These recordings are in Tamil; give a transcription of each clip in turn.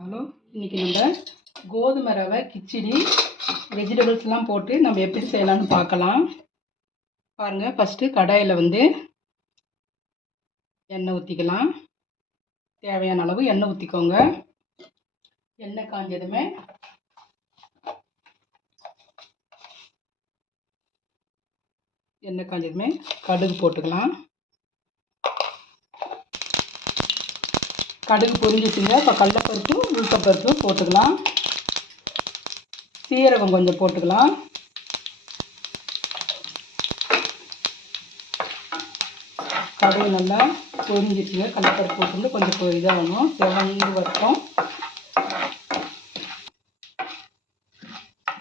ஹலோ, இன்றைக்கி நம்ம கோதுமை ரவை கிச்சடி வெஜிடபிள்ஸ்லாம் போட்டு நம்ம எப்படி செய்யலாம்னு பார்க்கலாம். பாருங்கள், ஃபஸ்ட்டு கடாயில் எண்ணெய் ஊற்றிக்கலாம். தேவையான அளவு எண்ணெய் ஊற்றிக்கோங்க. எண்ணெய் காஞ்சதுமே கடுகு போட்டுக்கலாம். கடுகு பொரிஞ்சிச்சுங்க. இப்போ கடலைப்பருப்பு உளுத்தப்பருப்பு போட்டுக்கலாம். சீரகம் கொஞ்சம் போட்டுக்கலாம். கடுகு நல்லா பொரிஞ்சிச்சுங்க. கடலைப்பருப்பு போட்டு கொஞ்சம் இதாகணும், செவந்து வரட்டும்.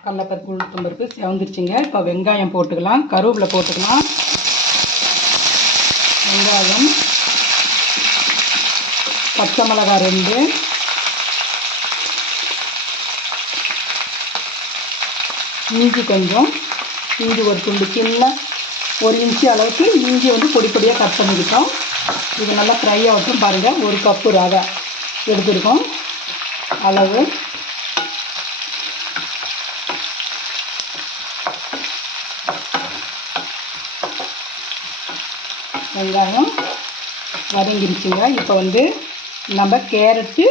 கடலைப்பருப்பு உளுத்தம்பருப்பு செவந்துருச்சுங்க. இப்போ வெங்காயம் போட்டுக்கலாம். கருவேப்பிலை போட்டுக்கலாம். வெங்காயம், பச்சை மிளகாய் 2, இஞ்சி கொஞ்சம், இஞ்சி ஒரு துண்டு, சின்ன 1 இன்ச்சு அளவுக்கு இஞ்சி பொடி பொடியாக கட் பண்ணிக்கிட்டோம். இது நல்லா ஃப்ரை ஆகட்டும். பாருங்கள், 1 கப்பு ரவை எடுத்துருக்கோம் அளவு. வெங்காயம் வதங்கிருச்சுங்க. இப்போ நம்ம கேரட்டு,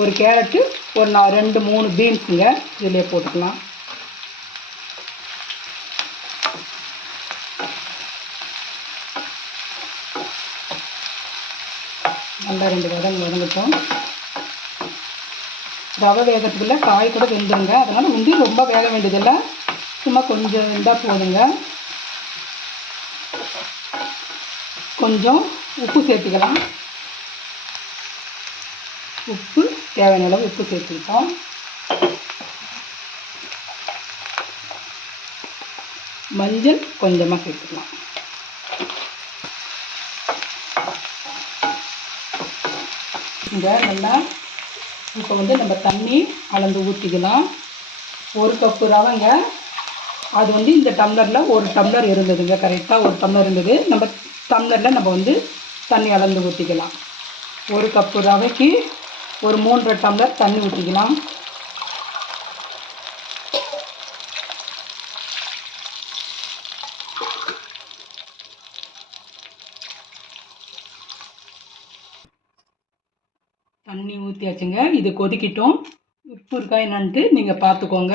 ஒரு கேரட்டு, ஒரு 2-3 பீன்ஸுங்க இதிலே போட்டுக்கலாம். நல்லா 2 வதங்கட்டும். ரவை வேகத்துக்குள்ள காய் கூட வெந்துடுங்க. அதனால் ரொம்ப வேக வேண்டியதில்லை, சும்மா கொஞ்சம் வெந்தால் போதுங்க. கொஞ்சம் உப்பு சேர்த்துக்கலாம். உப்பு தேவையான அளவு உப்பு சேர்த்துக்கிட்டோம். மஞ்சள் கொஞ்சமாக சேர்த்துக்கலாம். இங்கே நல்லா இப்போ நம்ம தண்ணி அளந்து ஊற்றிக்கலாம். 1 கப்பு ரவைங்க. அது இந்த டம்ளரில் 1 டம்ளர் இருந்ததுங்க. கரெக்டாக 1 டம்ளர் இருந்தது. நம்ம டம்ளரில் நம்ம தண்ணி அளந்து ஊற்றிக்கலாம். 1 கப்பு ரவைக்கு ஒரு 3 டம்ளர் தண்ணி ஊற்றிக்கலாம். தண்ணி ஊற்றியாச்சுங்க. இது கொதிக்கிட்டோம். உப்பு இருக்கா என்னன்ட்டு நீங்கள் பார்த்துக்கோங்க.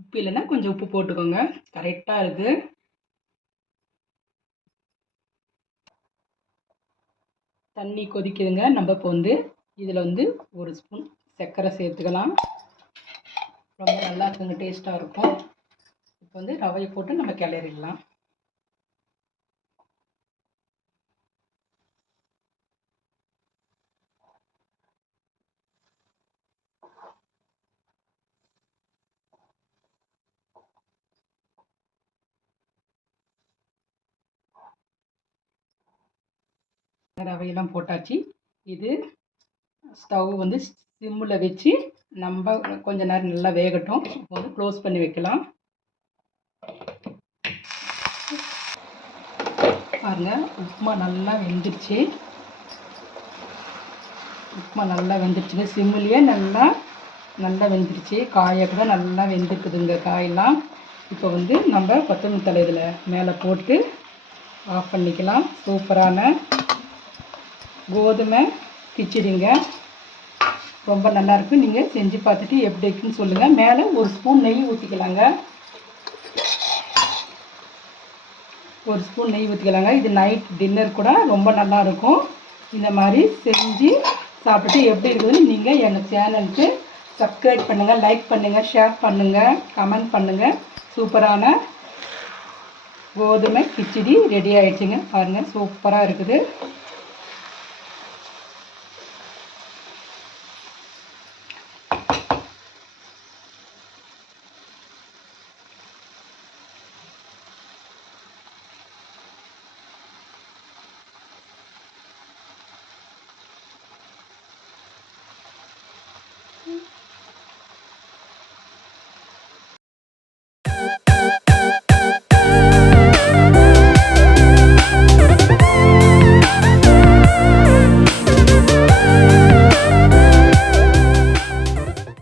உப்பு இல்லைன்னா கொஞ்சம் உப்பு போட்டுக்கோங்க. கரெக்டாக இருக்குது. தண்ணி கொதிக்குதுங்க. நம்ம இப்போ இதில் 1 ஸ்பூன் சர்க்கரை சேர்த்துக்கலாம். ரொம்ப நல்லா இருக்குங்க, டேஸ்ட்டாக இருக்கும். இப்போ ரவையை போட்டு நம்ம கிளறிடலாம். ரவையெல்லாம் போட்டாச்சு. இது ஸ்டவ் சிம்மில் வச்சு நம்ம கொஞ்ச நேரம் நல்லா வேகட்டும். இப்போ க்ளோஸ் பண்ணி வைக்கலாம். பாருங்கள், உப்புமா நல்லா வெந்துருச்சு. சிம்மிலேயே நல்லா வெந்துருச்சு. காயை கூட நல்லா வெந்துக்குதுங்க காயெல்லாம். இப்போ நம்ம கொத்தமல்லி தழை இதில் மேலே போட்டு ஆஃப் பண்ணிக்கலாம். சூப்பரான கோதுமை கிச்சடிங்க. ரொம்ப நல்லாயிருக்கு. நீங்கள் செஞ்சு பார்த்துட்டு எப்படி இருக்குன்னு சொல்லுங்கள். மேலே 1 ஸ்பூன் நெய் ஊற்றிக்கலாங்க. 1 ஸ்பூன் நெய் ஊற்றிக்கலாங்க. இது நைட் டின்னர் கூட ரொம்ப நல்லாயிருக்கும். இந்த மாதிரி செஞ்சு சாப்பிட்டுட்டு எப்படி இருக்குதுன்னு நீங்கள் எங்கள் சேனலுக்கு சப்ஸ்கிரைப் பண்ணுங்கள், லைக் பண்ணுங்கள், ஷேர் பண்ணுங்கள், கமெண்ட் பண்ணுங்கள். சூப்பரான கோதுமை கிச்சடி ரெடி ஆகிடுச்சுங்க. பாருங்கள், சூப்பராக இருக்குது.